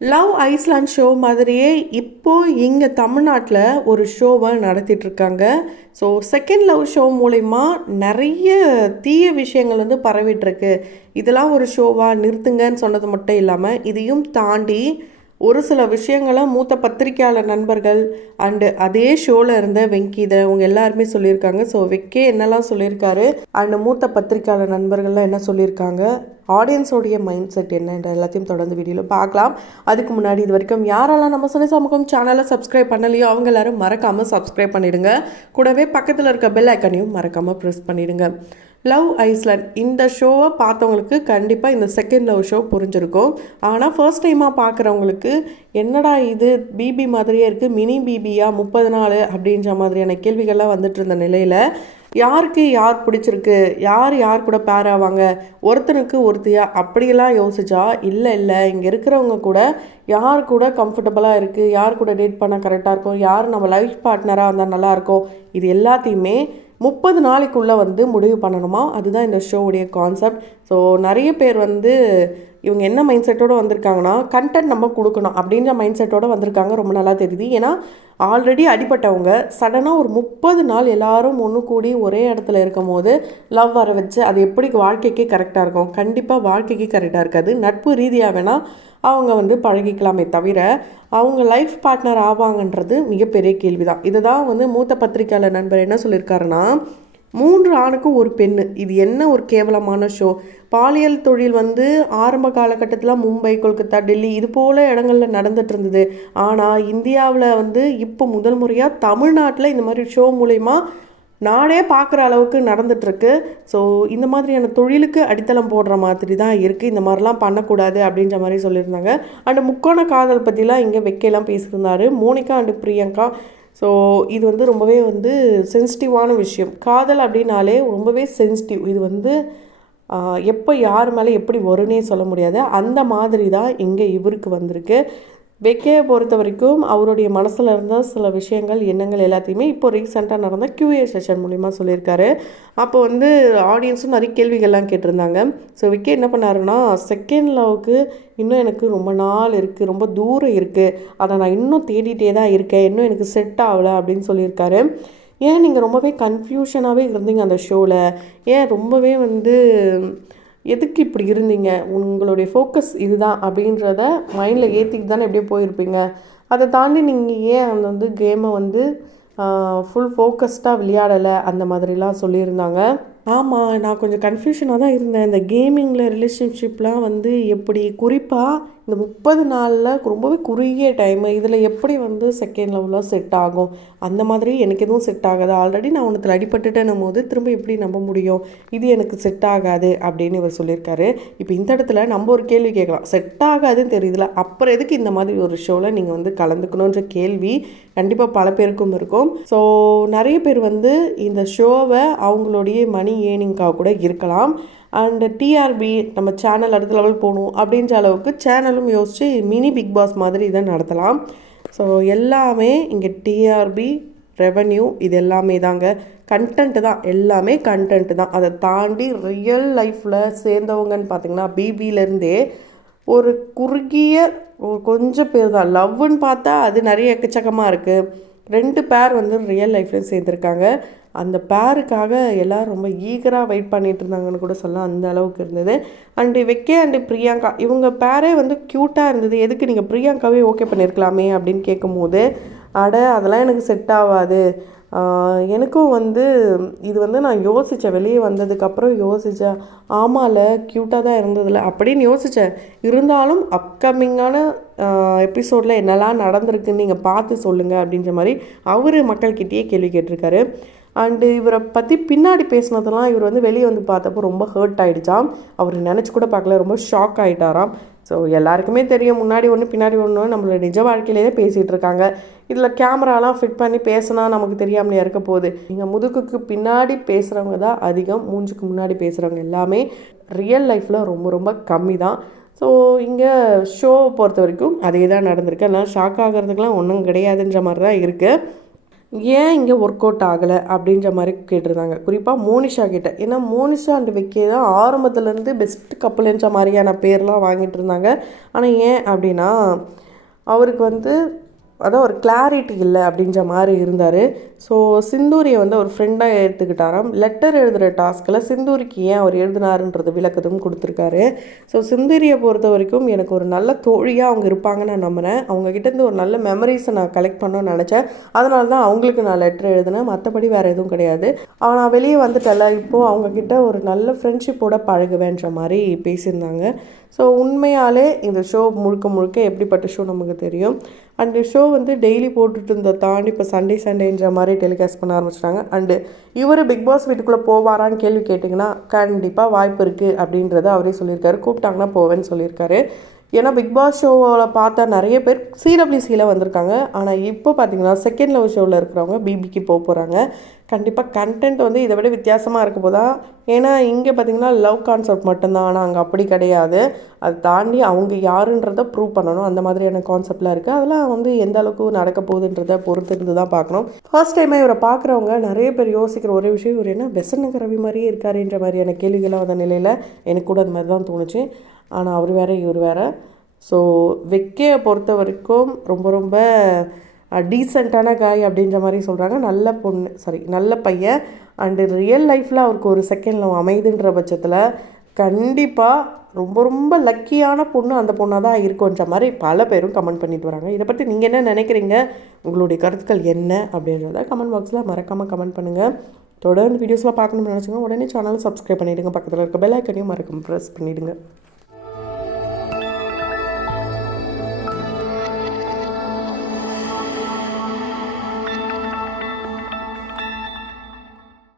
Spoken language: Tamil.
லவ் ஐஸ்லாண்ட் ஷோ மாதிரியே இப்போது இங்கே தமிழ்நாட்டில் ஒரு ஷோவை நடத்திட்டுருக்காங்க. ஸோ செகண்ட் லவ் ஷோ மூலயமா நிறைய தீய விஷயங்கள் வந்து பரவிட்டுருக்கு. இதெல்லாம் ஒரு ஷோவா நிறுத்துங்கன்னு சொன்னது மட்டும் இல்லாமல் இதையும் தாண்டி ஒரு சில விஷயங்களை மூத்த பத்திரிக்கையாளர் நண்பர்கள் அண்டு அதே ஷோவில் இருந்த வெங்கீதை அவங்க எல்லாருமே சொல்லியிருக்காங்க. ஸோ வெக்கே என்னெல்லாம் சொல்லியிருக்காரு அண்டு மூத்த பத்திரிக்கையாளர் நண்பர்கள்லாம் என்ன சொல்லியிருக்காங்க, ஆடியன்ஸோடைய மைண்ட் செட் என்னன்ற எல்லாத்தையும் தொடர்ந்து வீடியோவில் பார்க்கலாம். அதுக்கு முன்னாடி இது வரைக்கும் யாரெல்லாம் நம்ம சொன்ன சமூகம் சேனலை சப்ஸ்கிரைப் பண்ணலையோ அவங்க எல்லாரும் மறக்காமல் சப்ஸ்கிரைப் பண்ணிவிடுங்க. கூடவே பக்கத்தில் இருக்க பெல் ஐக்கனையும் மறக்காமல் ப்ரெஸ் பண்ணிவிடுங்க. லவ் ஐஸ்லாண்ட் இந்த ஷோவை பார்த்தவங்களுக்கு கண்டிப்பாக இந்த செகண்ட் லவ் ஷோ புரிஞ்சிருக்கும். ஆனால் ஃபர்ஸ்ட் டைமாக பார்க்குறவங்களுக்கு என்னடா இது பிபி மாதிரியே இருக்குது, மினி பிபியா 30 நாள் அப்படின்ற மாதிரியான கேள்விகள்லாம் வந்துட்டு இருந்த நிலையில் யாருக்கு யார் பிடிச்சிருக்கு, யார் கூட பேர் ஆவாங்க, ஒருத்தனுக்கு ஒருத்தியா அப்படியெல்லாம் யோசிச்சா இல்லை இங்கே இருக்கிறவங்க கூட யார் கூட கம்ஃபர்டபுளாக இருக்குது, யார் கூட டேட் பண்ணால் கரெக்டாக இருக்கும், யார் நம்ம லைஃப் பார்ட்னராக வந்தால் நல்லாயிருக்கும், இது எல்லாத்தையுமே 30 நாளைக்குள்ளே வந்து முடிவு பண்ணணுமா. அதுதான் இந்த ஷோவுடைய கான்செப்ட். ஸோ நிறைய பேர் வந்து இவங்க என்ன மைண்ட் செட்டோடு வந்திருக்காங்கன்னா, கண்டென்ட் நம்ம கொடுக்கணும் அப்படின்ற மைண்ட் செட்டோடு வந்திருக்காங்க. ரொம்ப நல்லா தெரியுது. ஏன்னா ஆல்ரெடி அடிப்பட்டவங்க சடனாக ஒரு 30 நாள் எல்லாரும் ஒன்று கூடி ஒரே இடத்துல இருக்கும் போது லவ் வர வச்சு அது எப்படி வாழ்க்கைக்கே கரெக்டாக இருக்கும்? கண்டிப்பாக வாழ்க்கைக்கு கரெக்டாக இருக்காது. நட்பு ரீதியாக வேணால் அவங்க வந்து பழகிக்கலாமே தவிர அவங்க லைஃப் பார்ட்னர் ஆவாங்கன்றது மிகப்பெரிய கேள்வி தான். இதை தான் வந்து மூத்த பத்திரிக்கையாளர் நண்பர் என்ன சொல்லியிருக்காருன்னா, 3 ஆணுக்கு ஒரு பெண்ணு, இது என்ன ஒரு கேவலமான ஷோ. பாலியல் தொழில் வந்து ஆரம்ப காலகட்டத்தில் மும்பை, கொல்கத்தா, டெல்லி இது போல் இடங்களில் நடந்துட்டு இருந்தது. ஆனால் இந்தியாவில் வந்து இப்போ முதல் முறையாக தமிழ்நாட்டில் இந்த மாதிரி ஷோ மூலயமா நாடே பார்க்குற அளவுக்கு நடந்துகிட்ருக்கு. ஸோ இந்த மாதிரியான தொழிலுக்கு அடித்தளம் போடுற மாதிரி தான் இருக்குது. இந்த மாதிரிலாம் பண்ணக்கூடாது அப்படின்ற மாதிரி சொல்லியிருந்தாங்க. அண்டு முக்கோண காதல் பற்றிலாம் இங்கே வெக்கையெல்லாம் பேசியிருந்தார் மோனிகா அண்டு பிரியங்கா. ஸோ இது வந்து ரொம்பவே வந்து சென்சிட்டிவான விஷயம். காதல் அப்படின்னாலே ரொம்பவே சென்சிட்டிவ். இது வந்து எப்போ யார் மேலே எப்படி வரும்னே சொல்ல முடியாது. அந்த மாதிரி தான் இங்கே இவருக்கு வந்திருக்கு. வெக்கையை பொறுத்த வரைக்கும் அவருடைய மனசில் இருந்த சில விஷயங்கள் எண்ணங்கள் எல்லாத்தையுமே இப்போ ரீசெண்டாக நடந்த QA செஷன் மூலிமா சொல்லியிருக்காரு. அப்போ வந்து ஆடியன்ஸும் நிறைய கேள்விகள்லாம் கேட்டிருந்தாங்க. ஸோ வெக்கே என்ன பண்ணாருன்னா, செகண்ட் லவ்வுக்கு இன்னும் எனக்கு ரொம்ப நாள் இருக்குது, ரொம்ப தூரம் இருக்குது, அதை நான் இன்னும் தேடிட்டே தான் இருக்கேன், இன்னும் எனக்கு செட் ஆகலை அப்படின்னு சொல்லியிருக்காரு. ஏன் நீங்கள் ரொம்பவே கன்ஃபியூஷனாகவே இருந்தீங்க அந்த ஷோவில், ஏன் ரொம்பவே வந்து எதுக்கு இப்படி இருந்தீங்க, உங்களுடைய ஃபோக்கஸ் இதுதான் அப்படின்றத மைண்டில் ஏற்றிட்டு தானே எப்படியோ போயிருப்பீங்க, அதை தாண்டி நீங்கள் ஏன் அந்த வந்து கேமை வந்து ஃபுல் ஃபோக்கஸ்டாக விளையாடலை அந்த மாதிரிலாம் சொல்லியிருந்தாங்க. ஆமாம், நான் கொஞ்சம் கன்ஃபியூஷனாக தான் இருந்தேன். இந்த கேமிங்கில் ரிலேஷன்ஷிப்லாம் வந்து எப்படி, குறிப்பாக இந்த 30 நாளில் ரொம்பவே குறுகிய டைமு, இதில் எப்படி வந்து செகண்ட் லவ்லாம் செட் ஆகும், அந்த மாதிரி எனக்கு எதுவும் செட் ஆகாது, ஆல்ரெடி நான் ஒன்றுத்தில் அடிபட்டுட்டேன்னும் போது திரும்ப எப்படி நம்ப முடியும், இது எனக்கு செட் ஆகாது அப்படின்னு இவர் சொல்லியிருக்காரு. இப்போ இந்த இடத்துல நம்ம ஒரு கேள்வி கேட்கலாம், செட் ஆகாதுன்னு தெரியுதுல, அப்புறம் எதுக்கு இந்த மாதிரி ஒரு ஷோவில் நீங்கள் வந்து கலந்துக்கணுன்ற கேள்வி கண்டிப்பாக பல பேருக்கும் இருக்கும். ஸோ நிறைய பேர் வந்து இந்த ஷோவை அவங்களுடைய மணி ஏர்னிங்காக கூட இருக்கலாம். அண்டு டிஆர்பி நம்ம சேனல் அடுத்த லெவல் போகணும் அப்படின்ற அளவுக்கு சேனலும் யோசித்து மினி பிக் பாஸ் மாதிரி இதை நடத்தலாம். ஸோ எல்லாமே இங்கே டிஆர்பி, ரெவன்யூ இது எல்லாமே தாங்க, கண்டென்ட்டு தான், எல்லாமே கண்டென்ட்டு தான். அதை தாண்டி ரியல் லைஃப்பில் சேர்ந்தவங்கன்னு பார்த்திங்கன்னா பிபியிலேருந்தே ஒரு குறுகிய கொஞ்சம் பேர் தான். லவ்வுன்னு பார்த்தா அது நிறைய எக்கச்சக்கமாக இருக்குது. 2 பேர் வந்து ரியல் லைஃப்லேயும் சேர்ந்துருக்காங்க. அந்த பேருக்காக எல்லோரும் ரொம்ப ஈகராக வெயிட் பண்ணிகிட்டு இருந்தாங்கன்னு கூட சொல்லலாம், அந்த அளவுக்கு இருந்தது. அண்டு வெக்கே அண்டு பிரியங்கா இவங்க பேரே வந்து க்யூட்டாக இருந்தது. எதுக்கு நீங்கள் பிரியங்காவே ஓகே பண்ணியிருக்கலாமே அப்படின்னு கேட்கும்போது, அதெல்லாம் எனக்கு செட் ஆகாது, எனக்கும் வந்து இது வந்து நான் யோசித்தேன், வெளியே வந்ததுக்கப்புறம் யோசித்தேன், ஆமாம்ல க்யூட்டாக தான் இருந்ததில்ல அப்படின்னு யோசித்தேன், இருந்தாலும் அப்கமிங்கான எபிசோடில் என்னெல்லாம் நடந்திருக்குன்னு நீங்கள் பார்த்து சொல்லுங்கள் அப்படின்ற மாதிரி அவர் மக்கள்கிட்டயே கேள்வி கேட்டிருக்காரு. அண்டு இவரை பற்றி பின்னாடி பேசினதெல்லாம் இவர் வந்து வெளியே வந்து பார்த்தப்போ ரொம்ப ஹர்ட் ஆகிடுச்சாம். அவர் நினச்சி கூட பார்க்கல, ரொம்ப ஷாக் ஆகிட்டாராம். ஸோ எல்லாருக்குமே தெரியும், முன்னாடி ஒன்று பின்னாடி ஒன்று நம்மளோட நிஜ வாழ்க்கையிலேயே பேசிகிட்டு இருக்காங்க. இதில் கேமராலாம் ஃபிட் பண்ணி பேசினா நமக்கு தெரியாமலையா இருக்க போகுது. நீங்கள் முதுகுக்கு பின்னாடி பேசுகிறவங்க தான் அதிகம், மூஞ்சுக்கு முன்னாடி பேசுகிறவங்க எல்லாமே ரியல் லைஃப்பில் ரொம்ப ரொம்ப கம்மி தான். ஸோ இங்கே ஷோவை பொறுத்த வரைக்கும் அதே தான் நடந்திருக்கு. அதனால் ஷாக் ஆகிறதுக்கெலாம் ஒன்றும் கிடையாதுன்ற மாதிரி தான் இருக்குது. ஏன் இங்கே ஒர்க் அவுட் ஆகலை அப்படின்ற மாதிரி கேட்டிருந்தாங்க. குறிப்பாக மோனிஷா கிட்ட. ஏன்னா மோனிஷா அண்ட் விக்கி தான் ஆரம்பத்துலேருந்து பெஸ்ட் கப்புள்ன்ற மாதிரியான பேர்லாம் வாங்கிட்டு இருந்தாங்க. ஆனால் ஏன் அப்படின்னா அவருக்கு வந்து அதான் ஒரு கிளாரிட்டி இல்லை அப்படின்ற மாதிரி இருந்தார். ஸோ சிந்தூரியை வந்து ஒரு ஃப்ரெண்டாக எடுத்துக்கிட்டாராம். லெட்டர் எழுதுகிற டாஸ்கில் சிந்தூரிக்கு ஏன் அவர் எழுதினாருன்றது விளக்கத்தும் கொடுத்துருக்காரு. ஸோ சிந்தூரியை பொறுத்த வரைக்கும் எனக்கு ஒரு நல்ல தோழியாக அவங்க இருப்பாங்கன்னு நான் நம்பினேன். அவங்கக்கிட்டேருந்து ஒரு நல்ல மெமரிஸை நான் கலெக்ட் பண்ணணும்னு நினச்சேன். அதனால தான் அவங்களுக்கு நான் லெட்டர் எழுதினேன். மற்றபடி வேறு எதுவும் கிடையாது. நான் வெளியே வந்துட்டல, இப்போது அவங்கக்கிட்ட ஒரு நல்ல ஃப்ரெண்ட்ஷிப்போட பழகுவேன்ற மாதிரி பேசியிருந்தாங்க. ஸோ உண்மையாலே இந்த ஷோ முழுக்க முழுக்க எப்படிப்பட்ட ஷோ நமக்கு தெரியும். அண்டு ஷோ வந்து டெய்லி போட்டுட்டு இருந்த தாண்டி இப்போ சண்டேன்ற மாதிரி டெலிகாஸ்ட் பண்ண ஆரம்பிச்சிட்டாங்க. அண்டு இவர் பிக் பாஸ் வீட்டுக்குள்ளே போவாரான்னு கேள்வி கேட்டிங்கன்னா கண்டிப்பாக வாய்ப்பு இருக்குது அப்படின்றத அவரே சொல்லியிருக்காரு. கூப்பிட்டாங்கன்னா போவேன்னு சொல்லியிருக்காரு. ஏன்னா பிக் பாஸ் ஷோவில் பார்த்தா நிறைய பேர் சிடபிள்யூசியில் வந்திருக்காங்க. ஆனால் இப்போ பார்த்தீங்கன்னா செகண்ட் லவ் ஷோவில் இருக்கிறவங்க பிபிக்கு போகிறாங்க. கண்டிப்பாக கண்டென்ட் வந்து இதை விட வித்தியாசமாக இருக்க போதா. ஏன்னா இங்கே பார்த்திங்கன்னா லவ் கான்செப்ட் மட்டும்தான். ஆனால் அங்கே அப்படி கிடையாது. அதை தாண்டி அவங்க யாருன்றதை ப்ரூவ் பண்ணணும். அந்த மாதிரியான கான்செப்ட்லாம் இருக்குது. அதெல்லாம் வந்து எந்த அளவுக்கு நடக்க போகுதுன்றதை பொறுத்து இருந்து தான் பார்க்கணும். ஃபர்ஸ்ட் டைமாக இவரை பார்க்குறவங்க நிறைய பேர் யோசிக்கிற ஒரே விஷயம், இவர் என்ன பெசன்ட் ரவி மாதிரியே இருக்காருன்ற மாதிரியான கேள்விகளாக வந்த நிலையில் எனக்கு கூட அது மாதிரி தான் தோணுச்சு. ஆனால் அவர் வேறு இவர் வேறு. ஸோ விக்கியை பொறுத்த வரைக்கும் ரொம்ப ரொம்ப டீசெண்டான காய் அப்படின்ற மாதிரி சொல்கிறாங்க. நல்ல பொண்ணு, நல்ல பையன். அண்டு ரியல் லைஃப்பில் அவருக்கு ஒரு செகண்ட் லவ் அமைதுன்ற பட்சத்தில் கண்டிப்பாக ரொம்ப ரொம்ப லக்கியான பொண்ணு அந்த பொண்ணாக தான் இருக்குன்ற மாதிரி பல பேரும் கமெண்ட் பண்ணிட்டு வராங்க. இதை பற்றி நீங்கள் என்ன நினைக்கிறீங்க? உங்களுடைய கருத்துக்கள் என்ன அப்படின்றத கமெண்ட் பாக்ஸில் மறக்காமல் கமெண்ட் பண்ணுங்கள். தொடர்ந்து வீடியோஸ்லாம் பார்க்கணும்னு நினச்சிங்க உடனே சேனலை சப்ஸ்கிரைப் பண்ணிவிடுங்க. பக்கத்தில் இருக்க பெல் ஐக்கனையும் மறக்காமல் ப்ரெஸ் பண்ணிவிடுங்க.